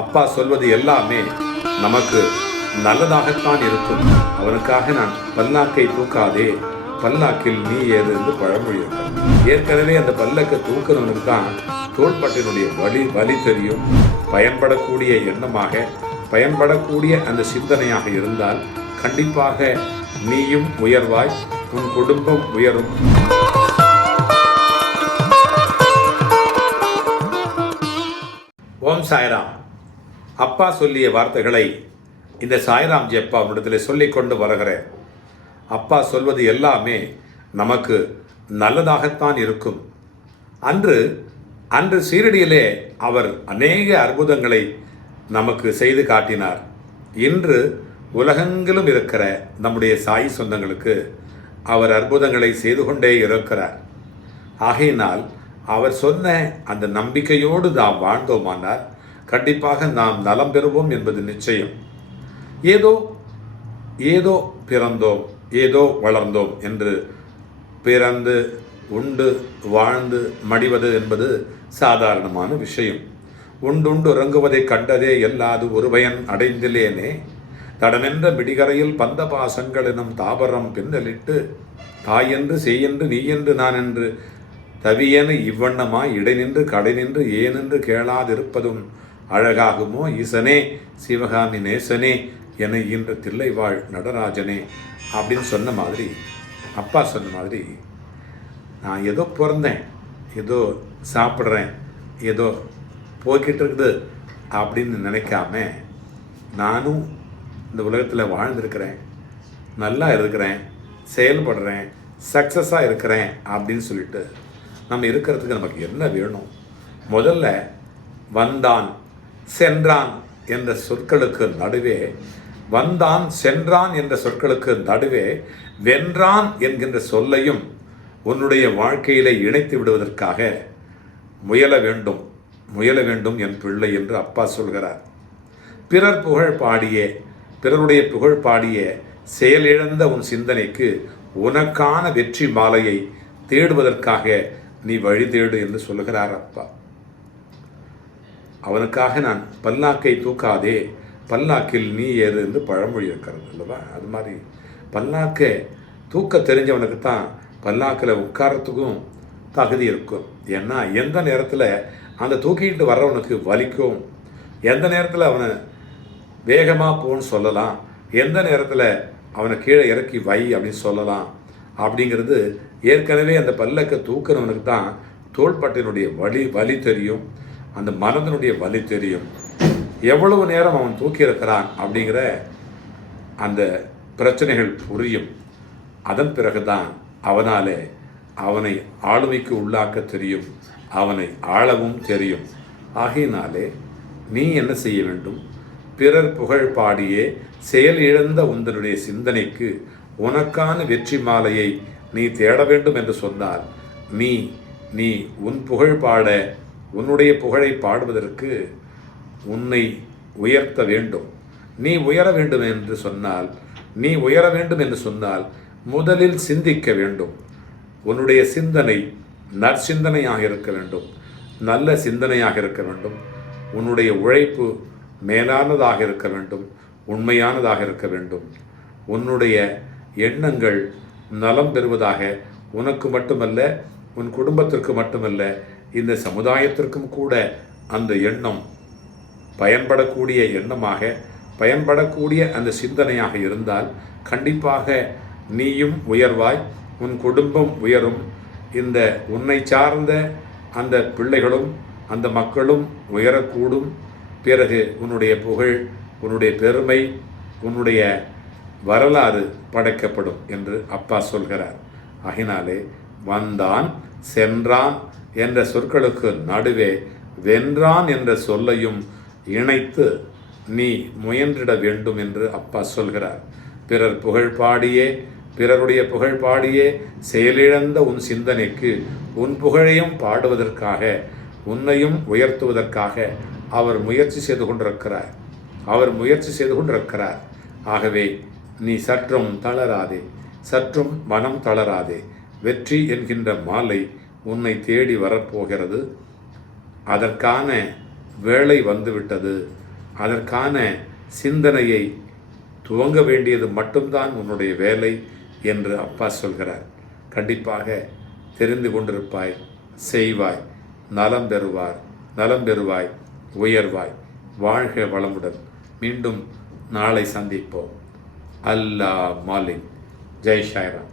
அப்பா சொல்வது எல்லாமே நமக்கு நல்லதாகத்தான் இருக்கும். அவனுக்காக நான் பல்லாக்கை தூக்காதே. பல்லாக்கில் நீ ஏது என்று பழமொழி ஏற்கனவே அந்த பல்லக்கை தூக்குறவனுக்கு தான் தோள்பட்டினுடைய வலி வலி தெரியும். பயன்படக்கூடிய எண்ணமாக பயன்படக்கூடிய அந்த சிந்தனையாக இருந்தால் கண்டிப்பாக நீயும் உயர்வாய் உன் குடும்பம் உயரும். ஓம் சாய்ராம். அப்பா சொல்லிய வார்த்தைகளை இந்த சாய்ராம்ஜி அப்பா அவனிடத்தில் சொல்லி கொண்டு வருகிறேன். அப்பா சொல்வது எல்லாமே நமக்கு நல்லதாகத்தான் இருக்கும். அன்று அன்று சீரடியிலே அவர் அநேக அற்புதங்களை நமக்கு செய்து காட்டினார். இன்று உலகெங்கிலும் இருக்கிற நம்முடைய சாய் சொந்தங்களுக்கு அவர் அற்புதங்களை செய்து கொண்டே இருக்கிறார். ஆகையினால் அவர் சொன்ன அந்த நம்பிக்கையோடு நாம் வாழ்ந்தோமானால் கண்டிப்பாக நாம் நலம் பெறுவோம் என்பது நிச்சயம். ஏதோ ஏதோ பிறந்தோம் ஏதோ வளர்ந்தோம் என்று பிறந்து உண்டு வாழ்ந்து மடிவது என்பது சாதாரணமான விஷயம். உண்டுண்டு உறங்குவதைக் கண்டதே எல்லாது ஒரு பயன் அடைந்திலேனே. தடமென்ற மிடிகரையில் பந்த பாசங்கள் எனும் தாபரம் பின்னலிட்டு தாயென்று செய்யென்று நீயென்று நான் என்று தவியென இவ்வண்ணமாய் இடைநின்று கடைநின்று ஏனென்று கேளாதிருப்பதும் அழகாகுமோ? ஈசனே சிவகாமி நேசனே என இன்று தில்லைவாழ் நடராஜனே அப்படின்னு சொன்ன மாதிரி அப்பா சொன்ன மாதிரி நான் ஏதோ பிறந்தேன் ஏதோ சாப்பிட்றேன் ஏதோ போய்கிட்டு இருக்குது அப்படின்னு நினைக்காம நானும் இந்த உலகத்தில் வாழ்ந்துருக்கிறேன் நல்லா இருக்கிறேன் செயல்படுறேன் சக்ஸஸாக இருக்கிறேன் அப்படின்னு சொல்லிட்டு நம்ம இருக்கிறதுக்கு நமக்கு என்ன வேணும்? முதல்ல வந்தான் சென்றான் என்ற சொற்களுக்கு நடுவே வந்தான் சென்றான் என்ற சொற்களுக்கு நடுவே வென்றான் என்கின்ற சொல்லையும் உன்னுடைய வாழ்க்கையிலே இணைத்து விடுவதற்காக முயல வேண்டும் முயல வேண்டும் என் பிள்ளை என்று அப்பா சொல்கிறார். பிறர் புகழ் பாடிய பிறருடைய புகழ் பாடிய செயலிழந்த உன் சிந்தனைக்கு உனக்கான வெற்றி மாலையை தேடுவதற்காக நீ வழி தேடு என்று சொல்லுகிறார் அப்பா. அவனுக்காக நான் பல்லாக்கை தூக்காதே பல்லாக்கில் நீ ஏறு என்று பழமொழி இருக்கிறது அல்லவா? அது மாதிரி பல்லாக்கை தூக்க தெரிஞ்சவனுக்கு தான் பல்லாக்கில் உட்காரத்துக்கும் தகுதி இருக்கும். ஏன்னா எந்த நேரத்தில் அந்த தூக்கிட்டு வர்றவனுக்கு வலிக்கும் எந்த நேரத்தில் அவனை வேகமாக போன்னு சொல்லலாம் எந்த நேரத்தில் அவனை கீழே இறக்கி வை அப்படின்னு சொல்லலாம் அப்படிங்கிறது ஏற்கனவே அந்த பல்லக்கை தூக்குறவனுக்கு தான் தோள்பட்டினுடைய வலி வலி தெரியும். அந்த மனதனுடைய வலி தெரியும். எவ்வளவு நேரம் அவன் தூக்கியிருக்கிறான் அப்படிங்கிற அந்த பிரச்சனைகள் புரியும். அதன் பிறகுதான் அவனாலே அவனை ஆளுமைக்கு உள்ளாக்க தெரியும். அவனை ஆளவும் தெரியும். ஆகையினாலே நீ என்ன செய்ய வேண்டும்? பிறர் புகழ் பாடியே செயல் இழந்த உந்தனுடைய சிந்தனைக்கு உனக்கான வெற்றி மாலையை நீ தேட வேண்டும் என்று சொன்னால் நீ நீ உன் புகழ் பாட உன்னுடைய புகழை பாடுவதற்கு உன்னை உயர்த்த வேண்டும். நீ உயர வேண்டும் என்று சொன்னால் நீ உயர வேண்டும் என்று சொன்னால் முதலில் சிந்திக்க வேண்டும். உன்னுடைய சிந்தனை நற்சிந்தனையாக இருக்க வேண்டும். நல்ல சிந்தனையாக இருக்க வேண்டும். உன்னுடைய உழைப்பு மேலானதாக இருக்க வேண்டும். உண்மையானதாக இருக்க வேண்டும். உன்னுடைய எண்ணங்கள் நலம் பெறுவதாக உனக்கு மட்டுமல்ல உன் குடும்பத்திற்கு மட்டுமல்ல இந்த சமுதாயத்திற்கும் கூட அந்த எண்ணம் பயன்படக்கூடிய எண்ணமாக பயன்படக்கூடிய அந்த சிந்தனையாக இருந்தால் கண்டிப்பாக நீயும் உயர்வாய் உன் குடும்பம் உயரும். இந்த உன்னை சார்ந்த அந்த பிள்ளைகளும் அந்த மக்களும் உயரக்கூடும். பிறகு உன்னுடைய புகழ் உன்னுடைய பெருமை உன்னுடைய வரலாறு படைக்கப்படும் என்று அப்பா சொல்கிறார். ஆகினாலே வந்தான் சென்றான் என்ற சொற்களுக்கு நடுவே வென்றான் என்ற சொல்லையும் இணைத்து நீ முயன்றிட வேண்டும் என்று அப்பா சொல்கிறார். பிறர் புகழ் பாடியே பிறருடைய புகழ் பாடியே செயலிழந்த உன் சிந்தனைக்கு உன் புகழையும் பாடுவதற்காக உன்னையும் உயர்த்துவதற்காக அவர் முயற்சி செய்து கொண்டிருக்கிறார். அவர் முயற்சி செய்து கொண்டிருக்கிறார். ஆகவே நீ சற்றும் தளராதே சற்றும் மனம் தளராதே. வெற்றி என்கின்ற மாலை உன்னை தேடி வரப்போகிறது. அதற்கான வேலை வந்துவிட்டது. அதற்கான சிந்தனையை துவங்க வேண்டியது மட்டும்தான் உன்னுடைய வேலை என்று அப்பா சொல்கிறார். கண்டிப்பாக தெரிந்து கொண்டிருப்பாய் செய்வாய் நலம் பெறுவார் நலம் பெறுவாய் உயர்வாய். வாழ்க வளமுடன். மீண்டும் நாளை சந்திப்போம். அல்லாஹ் மாலிக் ஜெய் ஷாய்ராம்